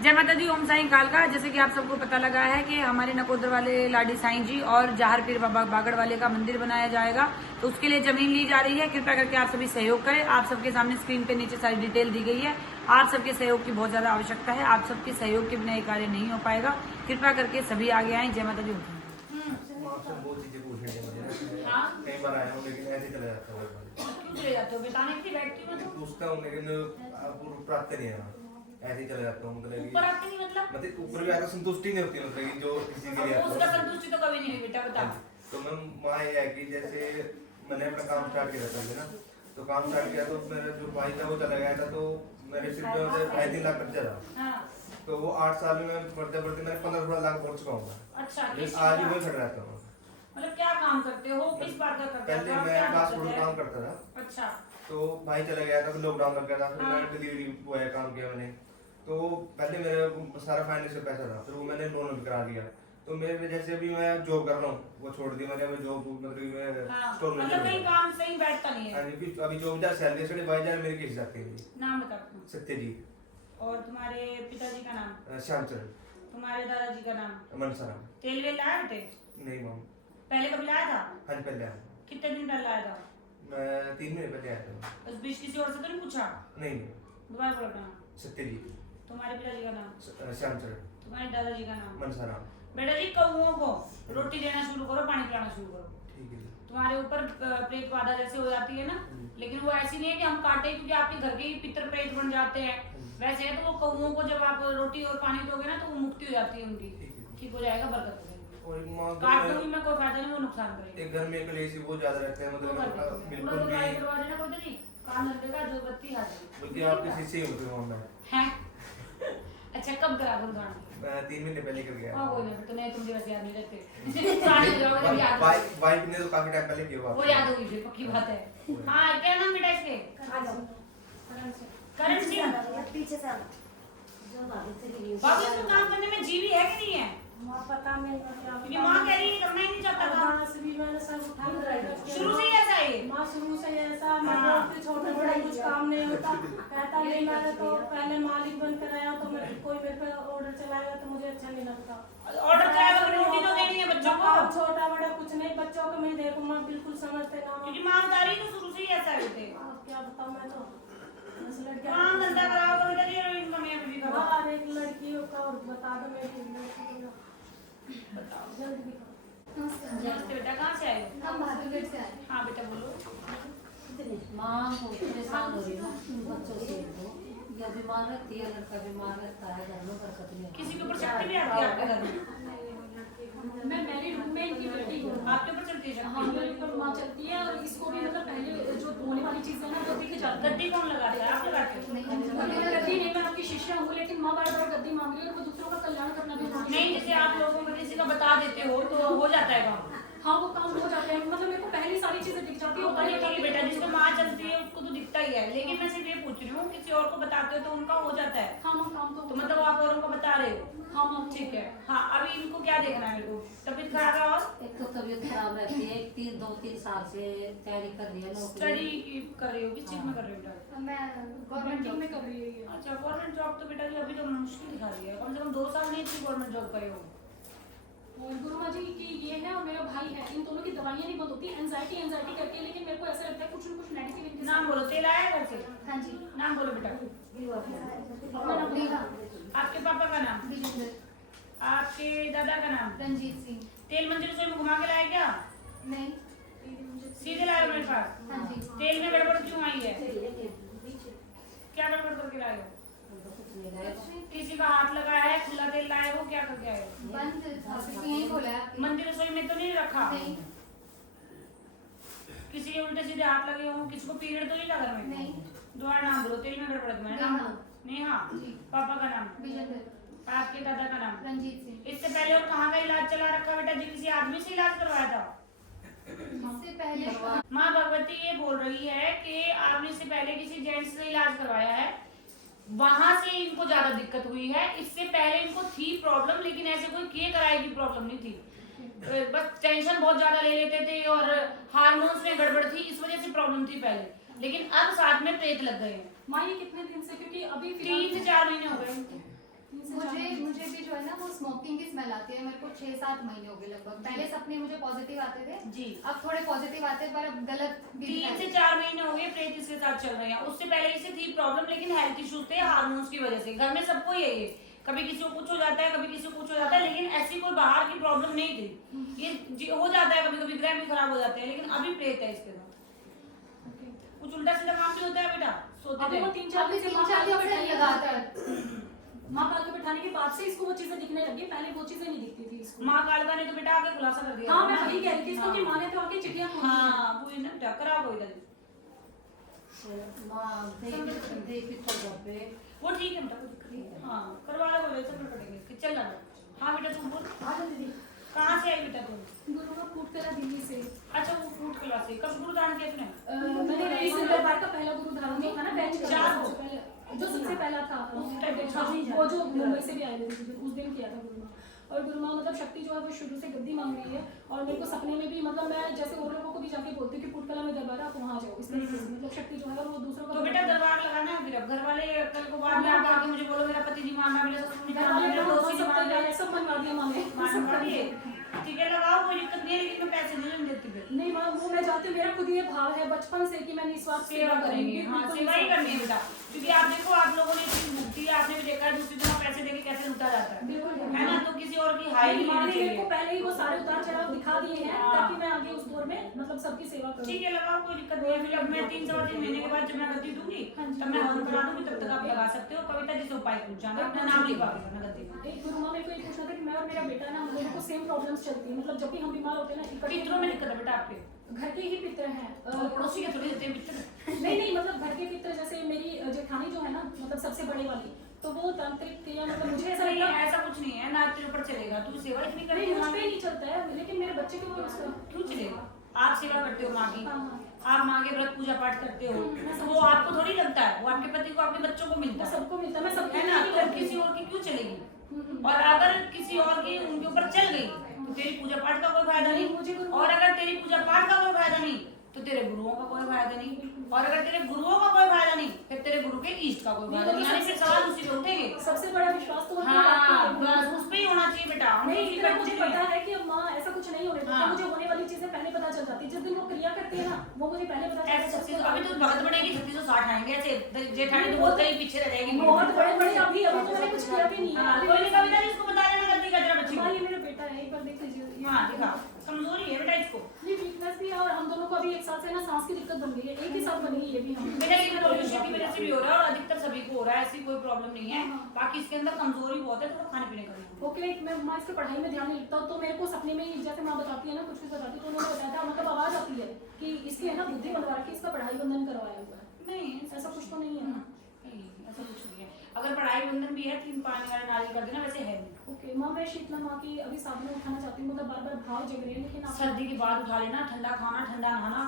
जय माता दी, ओम साईं कालका। जैसे कि आप सबको पता लगा है कि हमारे नकोदर वाले लाडी साईं जी और जहार पीर बाबा बागड़ वाले का मंदिर बनाया जाएगा, तो उसके लिए जमीन ली जा रही है। कृपया करके आप सभी सहयोग करें। आप सबके सामने स्क्रीन पे नीचे सारी डिटेल दी गई है। आप सबके सहयोग की बहुत ज्यादा आवश्यकता है। आप सबके सहयोग के बिना ये कार्य नहीं हो पाएगा। कृपया करके सभी आगे आए। जय माता दी। बहुत चीजें पूछने थे मुझे। कई बार आया हूँ लेकिन ऐसे चले जाता हूँ। क्यों चले जाते हो? बताने के लिए बैठती हूँ तो पूछता हूँ लेकिन प्राप्त नहीं है। ऐसे ही चले जाता हूँ। मतलब ऊपर आते नहीं मतलब ऊपर भी आकर संतुष्टि नहीं होती। मतलब कि जो किसी के लिए उसका संतुष्टि तो कभी नहीं हुई बेटा। बता। तो मैम वहाँ ये है कि जैसे मैंने अपना काम स्टार्ट किया था ना, तो काम स्टार्ट किया तो मेरा जो भाई था वो चला गया था, तो मेरे सिर पे 2.5 लाख खर्चा था। तो वो 8 साल में बढ़ते बढ़ते मैंने 15-16 लाख पहुंच चुका हूँ। अच्छा, आज भी मैं खड़ा रहता हूँ। मतलब क्या काम करते हो? किस बात का करते हो? पहले मैं फास्ट फूड काम करता था। अच्छा। तो भाई चला गया था, लॉकडाउन लग गया था, फिर मैंने डिलीवरी बॉय काम किया मैंने। तो पहले मेरा सारा फाइनेंशियल पैसा था, फिर वो मैंने लोन भी करा दिया। तो मेरे जैसे अभी मैं जॉब कर रहा हूँ वो छोड़ दी मैंने। मैं जॉब मतलब मैं स्टोर में मतलब कहीं काम सही बैठता नहीं है। हाँ जी, अभी 24,000 सैलरी से 22,000 मेरे किस जाती है। नाम बता। सत्यजीत। और तुम्हारे पिताजी का नाम? श्यामचरण। तुम्हारे दादाजी का नाम? मनसाराम। तेल वेल लाया बेटे? नहीं मम। पहले कभी लाया था? हाँ जी पहले आया। कितने दिन पहले लाया था? मैं 3 महीने पहले आया था। उस बीच किसी और से तो नहीं पूछा? नहीं। दोबारा बोलो अपना। सत्यजीत। तुम्हारे पिताजी का नाम? श्यामचरण। तुम्हारे दादाजी का नाम? मनसाराम। बेटा जी, कौओं को रोटी देना शुरू करो, पानी पिलाना शुरू करो। ठीक है। तुम्हारे ऊपर प्रेत बाधा जैसे हो जाती है ना, लेकिन वो ऐसी नहीं है कि हम काटे क्योंकि आपके घर के ही पितर प्रेत बन जाते हैं। वैसे है तो वो कौओं को जब आप रोटी और पानी दोगे ना तो वो मुक्ति हो जाती है उनकी। ठीक हो जाएगा, बरकत हो जाएगी। काट दूंगी मैं, कोई फायदा नहीं, वो नुकसान करेगा। एक घर में कलेश बहुत ज्यादा रहते हैं। मतलब बिल्कुल भी करवा देना कोई नहीं, काम धंधे का जो बत्ती आ जाएगी। बल्कि आपके शिष्य ही होते हो मैं। हैं? अच्छा, कब करा दूंगा? मैं 3 महीने पहले कर गया। हां कोई नहीं, तो नहीं तुम जैसे याद नहीं रहते। सारे लोग याद वाइफ ने तो काफी टाइम पहले किया हुआ। वो याद होगी फिर, पक्की बात है। हां, क्या नाम बेटा इसके? करण सिंह। पीछे से आना जो भाभी चली गई। बाबू इसको काम करने में जीवी है कि नहीं है? मां पता नहीं क्योंकि मां कह रही है करना ही नहीं चाहता था। भी मैंने सब उठा शुरू से ही ऐसा है। मां शुरू से ऐसा, मैं बोलती छोटे बड़े कुछ काम नहीं होता, कहता नहीं। मैंने तो पहले मालिक बनकर आया तो मैं कोई मेरे पे ऑर्डर चलाएगा तो मुझे अच्छा नहीं लगता। ऑर्डर कराया तो रोटी तो देनी है बच्चों को। छोटा बड़ा कुछ नहीं, बच्चों को मैं देखूं, मां बिल्कुल समझते ना। क्योंकि मां बता रही तो शुरू से ही ऐसा है। क्या बताऊं मैं तो काम धंधा कराओ तो बेटा ये रोइन मम्मी अभी करो। और एक लड़की का और बता दो मेरी लड़की को। बताओ जल्दी करो। नमस्ते बेटा, कहाँ से आए हो? हम बहादुरगढ़ से आए। हाँ बेटा बोलो। माँ को परेशान हो रही है बच्चों से, या बीमार रहती है, लड़का बीमार रहता है, घर में बरकत नहीं किसी के ऊपर शक्ति भी आती है आपके घर में? मैं मैरिड हूँ, मैं इनकी बेटी हूँ। आपके ऊपर चलती है हाँ, शक्ति? मेरे ऊपर माँ चलती है और इसको भी मतलब पहले जो धोने वाली चीजें हैं ना वो दिख जाती है। गद्दी कौन लगाता है? आप लगाते हो? गद्दी नहीं, मैं आपकी शिष्या हूँ, लेकिन माँ बार बार गद्दी मांग रही है और वो दूसरों का कल्याण करना भी नहीं, जैसे आप लोगों को किसी का बता देते हो तो हो जाता है काम। हाँ, वो काम हो जाता है। मतलब मेरे को पहले सारी चीजें दिख जाती है। वही तो बेटा, जिसको माँ चलती है उसको तो दिखता ही है, लेकिन मैं सिर्फ ये पूछ रही हूँ किसी और को बताते हो तो उनका हो जाता है। हाँ माँ, काम तो मतलब आप औरों को बता रहे हो? हाँ माँ, ठीक है। हाँ, अभी इनको क्या देखना है? मेरे को तबीयत खराब है और एक तो तबीयत खराब रहती है, 2-3 साल से तैयारी कर रही है स्टडी कर रही हो? किस चीज में कर रही हो बेटा? मैं गवर्नमेंट जॉब में कर रही है ये। अच्छा, गवर्नमेंट जॉब तो बेटा जी अभी तो मुश्किल दिखा रही है। कम से कम 2 साल नहीं थी गवर्नमेंट जॉब करे हो। और गुरु माँ जी की ये है और मेरा भाई है, इन दोनों की दवाइयाँ नहीं बंद होती, एंजाइटी करके, लेकिन मेरे को ऐसा लगता है कुछ न कुछ नेगेटिव इनके नाम बोलो। तेल आया घर से? हाँ जी। नाम बोलो बेटा। अपना नाम बोलो। आपके पापा का नाम? आपके दादा का नाम? रंजीत सिंह। तेल मंदिर से घुमा के लाए क्या? नहीं। सीधे लाए हो मेरे पास? हाँ जी। तेल में गड़बड़ क्यों आई है? क्या गड़बड़ करके लाए हो? किसी का हाथ लगाया है? खुला तेल लाए हो? क्या करके आए हो? बंद था, किसी यहीं खोला है। मंदिर रसोई में तो नहीं रखा? नहीं। किसी के उल्टे सीधे हाथ लगे हो? किसी को पीरियड तो नहीं लगा घर में? नहीं। दोबारा नाम बोलो। तेल में गड़बड़ है। नेहा। नाम नेहा। जी। पापा का नाम? विजेंद्र। आपके दादा का नाम? रंजीत सिंह। इससे पहले और कहाँ का इलाज चला रखा बेटा जी? किसी आदमी से इलाज करवाया था? इससे पहले माँ भगवती ये बोल रही है कि आपने इससे पहले किसी जेंट्स से इलाज करवाया है, वहां से इनको ज्यादा दिक्कत हुई है। इससे पहले इनको थी प्रॉब्लम, लेकिन ऐसे कोई किए कराए की प्रॉब्लम नहीं थी। बस टेंशन बहुत ज्यादा ले लेते थे और हार्मोन्स में गड़बड़ थी, इस वजह से प्रॉब्लम थी पहले, लेकिन अब साथ में प्रेत लग गए हैं। माँ ये कितने दिन से, क्योंकि अभी 3 से 4 महीने हो गए। लाती है, मेरे को 6-7 महीने हो गए लगभग। पहले सपने मुझे पॉजिटिव आते थे जी। अब थोड़े पॉजिटिव आते हैं, पर अब गलत भी 3 से 4 महीने हो गए प्रेत इसके साथ चल रहे हैं। उससे पहले इसे थी प्रॉब्लम, लेकिन हेल्थ इश्यूज थे हार्मोन्स की वजह से। घर में सबको ये कभी किसी को कुछ हो जाता है, कभी किसी को कुछ हो जाता है, लेकिन ऐसी कोई बाहर की प्रॉब्लम नहीं थी। ये हो जाता है कभी कभी, ग्रह भी खराब हो जाते हैं, लेकिन अभी प्रेत है इसके साथ। कुछ उल्टा सीधा काम भी होता है बेटा, सोते अभी थे। वो 3-4 दिन से माँ 3-4 दिन से बैठाने लगातार माँ काल के बैठाने के बाद से इसको वो चीजें दिखने लगी। पहले वो चीजें नहीं दिखती थी इसको। माँ कालका ने तो बेटा आके खुलासा कर दिया। हाँ मैं वही कह रही थी इसको कि माँ ने तो आके चिट्ठियां हाँ वो ना बेटा करा कोई इधर। माँ देख पिक्चर पे वो ठीक है बेटा, कोई दिक्कत नहीं है। हाँ करवा लो, वैसे कर पड़ेंगे इसके। चल ना बेटा। हाँ बेटा तुम बोल, आ जा दीदी। कहाँ से आई बेटा तुम? गुरु का फूट करा दिल्ली से। अच्छा वो फूड क्लास से कब गुरु दान किया तूने? मैंने इस दरबार का पहला गुरु धारण जो था ना बैच का, 4 सबसे पहले जो सबसे पहला था हाँ, वो जो मुंबई से भी आए थे उस दिन किया था गुरु माँ। और गुरु माँ मतलब शक्ति जो है वो शुरू से गद्दी मांग रही है। और मेरे को सपने में भी मतलब मैं जैसे और लोगों को भी जाके बोलती हूँ कि पुटकला में दरबार आप वहाँ जाओ, इस तरीके से मतलब शक्ति जो है वो दूसरों को तो बेटा दरबार लगाना है। फिर अब घर वाले कल को बाद में आके मुझे बोलो मेरा पति नहीं माना, मेरा ससुर नहीं घर माना, वाले मेरा को दोस्त नहीं सब माना। तैयार सब बनवा दिया माँ ने मानवा दिए, ठीक है लगाओ, कोई दिक्कत नहीं है, लेकिन मैं पैसे नहीं देती फिर। नहीं माँ वो मैं चाहती हूँ, मेरा खुद ये भाव है बचपन से कि मैं निस्वार्थ सेवा करेंगे। हाँ सेवा ही करनी है बेटा, क्योंकि आप देखो आप लोगों ने चीज भुगती है, आपने भी देखा है दूसरी जगह पैसे देके कैसे लूटा जाता है, बिल्कुल है ना? तो किसी और की हाई नहीं माँ लेनी ने मेरे को चाहिए। पहले ही वो सारे उतार चढ़ाव दिखा दिए हैं हाँ। ताकि मैं आगे उस दौर में मतलब सबकी सेवा करूँ। ठीक है लगाओ, कोई दिक्कत नहीं है। फिर अब मैं 3-3 महीने के बाद जब मैं गद्दी दूंगी तब मैं हवन करा दूंगी, तब तक आप लगा सकते हो। कविता जी से उपाय पूछ जाना, अपना नाम लिखवा के जाना गद्दी में। एक गुरु माँ मेरे को ये पूछना था कि मैं और मेरा बेटा ना हम दोनों को सेम प्रॉब्लम्स चलती है, मतलब जब भी हम बीमार होते हैं ना इकट्ठे पितरों में दिक्कत है बेटा आपके? घर के ही पितर हैं पड़ोसी के थोड़ी देते हैं पितर। नहीं मतलब घर के पितर जैसे मेरी जेठानी जो है ना मतलब सबसे बड़े वाली, तो वो तांत्रिक या मतलब मुझे ऐसा नहीं लगता है ऐसा कुछ नहीं है ना, तेरे ऊपर चलेगा, तू सेवा इतनी नहीं करेगी मुझ माँ पे की, नहीं चलता है, लेकिन मेरे बच्चे के ऊपर उसका क्यों चलेगा? आप सेवा करते हो माँ की, हाँ, हाँ। आप माँ के व्रत पूजा पाठ करते हो, तो वो आपको थोड़ी लगता है, वो आपके पति को आपके बच्चों को मिलता वो है, सबको मिलता है, मैं सबके है लिए ना? नहीं तो करती किसी हूँ। और की क्यों चलेगी? हम्म। और अगर किसी और की उनके ऊपर चल गई तो तेरी पूजा पाठ का कोई फायदा नहीं, नहीं, मुझे गुरु- और अगर तेरी पूजा पाठ का कोई फायदा नहीं तो तेरे गुरुओं का कोई फायदा नहीं, और अगर तेरे गुरुओं का कोई फायदा नहीं फिर तेरे गुरु के इष्ट का कोई फायदा नहीं, यानी फिर सवाल उसी पे उठेंगे। सबसे बड़ा विश्वास तो हाँ बस उस पे ही होना चाहिए बेटा। नहीं उसी इतना पे मुझे कुछ नहीं पता है। है कि अब माँ ऐसा कुछ नहीं होने देती, हाँ। मुझे होने वाली चीजें पहले पता चल जाती है, जिस दिन वो क्रिया करती है ना वो मुझे पहले पता ऐसे चल 36 अभी तो बहुत बढ़ेगी, 3660 आएंगे ऐसे। जेठानी तो बहुत कहीं पीछे रह जाएगी। बहुत बड़े बड़े अभी तो मैंने कुछ किया भी नहीं हाँ, है। कोई नहीं कविता जी इसको बता देना गलती का तेरा बच्ची माँ को। ये मेरा बेटा है, एक बार देख लीजिए ये- हाँ दिखा, कमजोरी है बेटा इसको। ये वीकनेस भी है और हम दोनों को अभी एक साथ से ना सांस की दिक्कत बन गई है, एक ही साथ बनी है ये भी हम बेटा ये पोल्यूशन की वजह से भी हो रहा है और अधिकतर सभी को हो रहा है, ऐसी कोई प्रॉब्लम नहीं है। हाँ। बाकी इसके अंदर कमजोरी बहुत है, थोड़ा खाने पीने का भी। ओके मैं माँ इसकी पढ़ाई में ध्यान नहीं देता हूँ, तो मेरे को सपने में ही जैसे माँ बताती है ना कुछ कुछ बताती है, तो उन्होंने बताया था मतलब आवाज आती है कि इसकी है ना बुद्धि बनवा रखी, इसका पढ़ाई बंधन करवाया हुआ है। नहीं ऐसा कुछ तो नहीं है ना? नहीं ऐसा कुछ नहीं है। अगर पढ़ाई बंधन भी है 3 पानी वाले नारियल कर देना, वैसे है नहीं। ओके माँ मैं शीतला माँ की अभी साधना उठाना चाहती हूँ, मतलब बार बार भाव जग रहे हैं, लेकिन आप सर्दी के बाद उठा लेना, ठंडा खाना, ठंडा नहाना,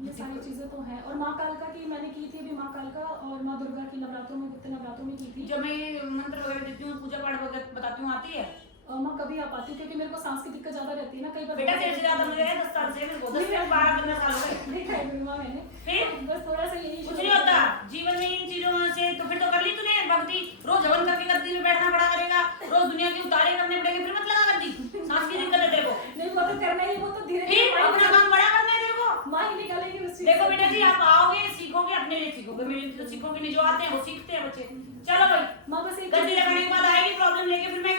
ये सारी चीजें तो हैं। और माँ कालका की मैंने की थी अभी, माँ कालका और माँ दुर्गा की नवरात्रों में गुप्त नवरात्रों में की थी। जब मैं ये मंत्र वगैरह देती हूँ, पूजा पाठ वगैरह बताती हूँ, आती है? और माँ कभी आ पाती हूँ क्योंकि मेरे को सांस की दिक्कत ज्यादा रहती है ना, कई बार बेटा तेरे से ज्यादा मुझे है 10 साल से, मेरे को 10 से 12-15 साल हो गए। देखा है गुरु माँ मैंने, फिर बस थोड़ा सा यही कुछ नहीं होता जीवन में इन चीजों से, तो फिर तो कर ली तूने भक्ति, रोज हवन करके गद्दी में बैठना पड़ा करेगा, रोज दुनिया की उतारे करने पड़ेंगे, फिर मत लगा गद्दी, सांस की दिक्कत है तेरे को, नहीं वो तो करना ही, वो तो धीरे फिर अपना काम बड़ा करना है तेरे को। माँ ही निकालेगी उस चीज देखो से। बेटा जी आप आओगे सीखोगे, अपने लिए सीखोगे, मेरे लिए तो सीखोगे नहीं, जो आते हैं वो सीखते हैं बच्चे। चलो भाई माँ बस एक गद्दी लगाने के बाद आएगी प्रॉब्लम लेके, फिर मैं